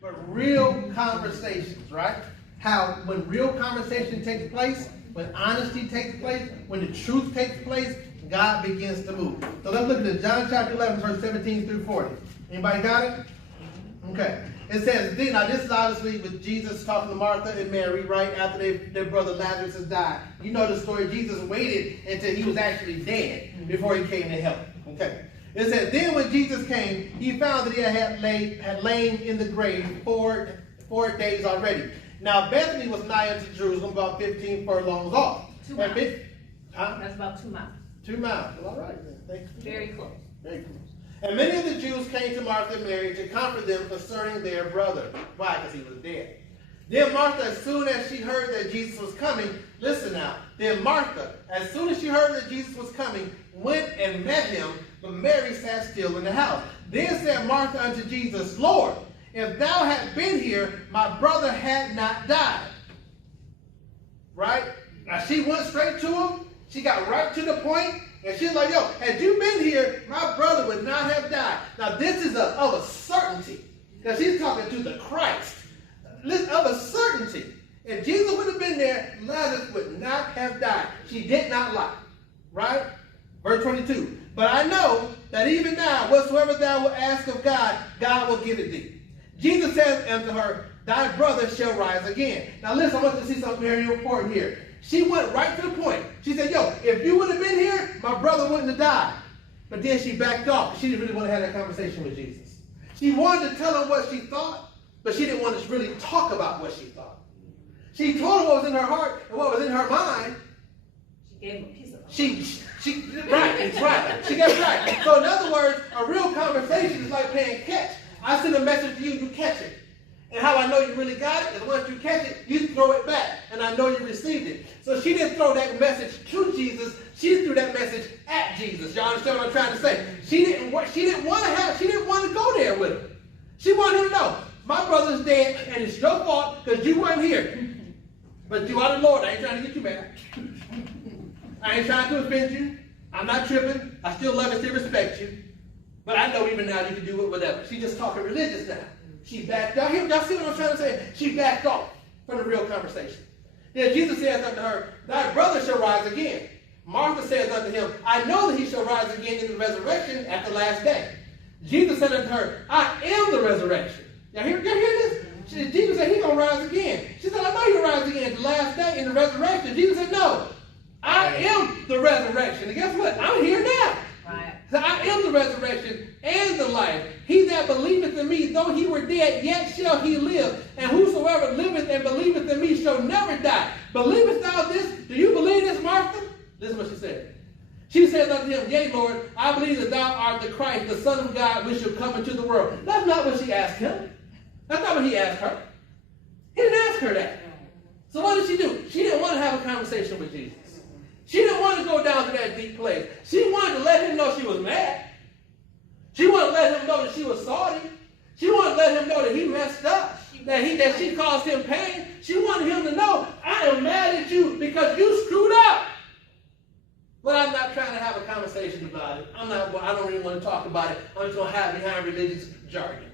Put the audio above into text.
but real conversations, right? How when real conversation takes place, when honesty takes place, when the truth takes place, God begins to move. So let's look at John chapter 11, verse 17 through 40. Anybody got it? Okay. It says, now this is obviously with Jesus talking to Martha and Mary, right after their brother Lazarus has died. You know the story. Jesus waited until he was actually dead before he came to help. Okay. It says, then when Jesus came, he found that he had lain in the grave 4 days already. Now Bethany was nigh unto Jerusalem, about 15 furlongs off. 2 miles. That's about 2 miles. 2 miles. Well, all right. Thanks. Very close. Very close. And many of the Jews came to Martha and Mary to comfort them concerning their brother. Why? Because he was dead. Then Martha, as soon as she heard that Jesus was coming, listen now. Then Martha, as soon as she heard that Jesus was coming, went and met him, but Mary sat still in the house. Then said Martha unto Jesus, Lord, if thou hadst been here, my brother had not died. Right? Now she went straight to him. She got right to the point. And she's like, yo, had you been here, my brother would not have died. Now this is of a certainty. Because she's talking to the Christ. Of a certainty. If Jesus would have been there, Lazarus would not have died. She did not lie. Right? Verse 22. But I know that even now, whatsoever thou wilt ask of God, God will give it thee. Jesus says unto her, thy brother shall rise again. Now listen, I want you to see something very important here. She went right to the point. She said, yo, if you would have been here, my brother wouldn't have died. But then she backed off. She didn't really want to have that conversation with Jesus. She wanted to tell him what she thought, but she didn't want to really talk about what she thought. She told him what was in her heart and what was in her mind. She gave him a piece of it. It's right. She gets right. So in other words, a real conversation is like playing catch. I send a message to you, you catch it. And how I know you really got it is once you catch it, you throw it back. And I know you received it. So she didn't throw that message to Jesus. She threw that message at Jesus. Y'all understand what I'm trying to say? She didn't want to go there with him. She wanted him to know, my brother's dead and it's your fault because you weren't here. But you are the Lord. I ain't trying to get you mad. I ain't trying to offend you. I'm not tripping. I still love and still respect you. But I know even now you can do it, whatever. She's just talking religious now. She backed off. Y'all see what I'm trying to say? She backed off from the real conversation. Then Jesus says unto her, thy brother shall rise again. Martha says unto him, I know that he shall rise again in the resurrection at the last day. Jesus said unto her, I am the resurrection. Y'all hear this? Jesus said he's going to rise again. She said, I know he'll rise again the last day in the resurrection. Jesus said, no, I am the resurrection. And guess what? I'm here now. Right. So I am the resurrection and the life. He that believeth in me, though he were dead, yet shall he live. And whosoever liveth and believeth in me shall never die. Believest thou this? Do you believe this, Martha? This is what she said. She said unto him, yea, Lord, I believe that thou art the Christ, the Son of God, which shall come into the world. That's not what she asked him. That's not what he asked her. He didn't ask her that. So what did she do? She didn't want to have a conversation with Jesus. She didn't want to go down to that deep place. She wanted to let him know she was mad. She wanted to let him know that she was sorry. She wanted to let him know that he messed up, that she caused him pain. She wanted him to know, I am mad at you because you screwed up. But I'm not trying to have a conversation about it. I don't really want to talk about it. I'm just going to hide behind religious jargon.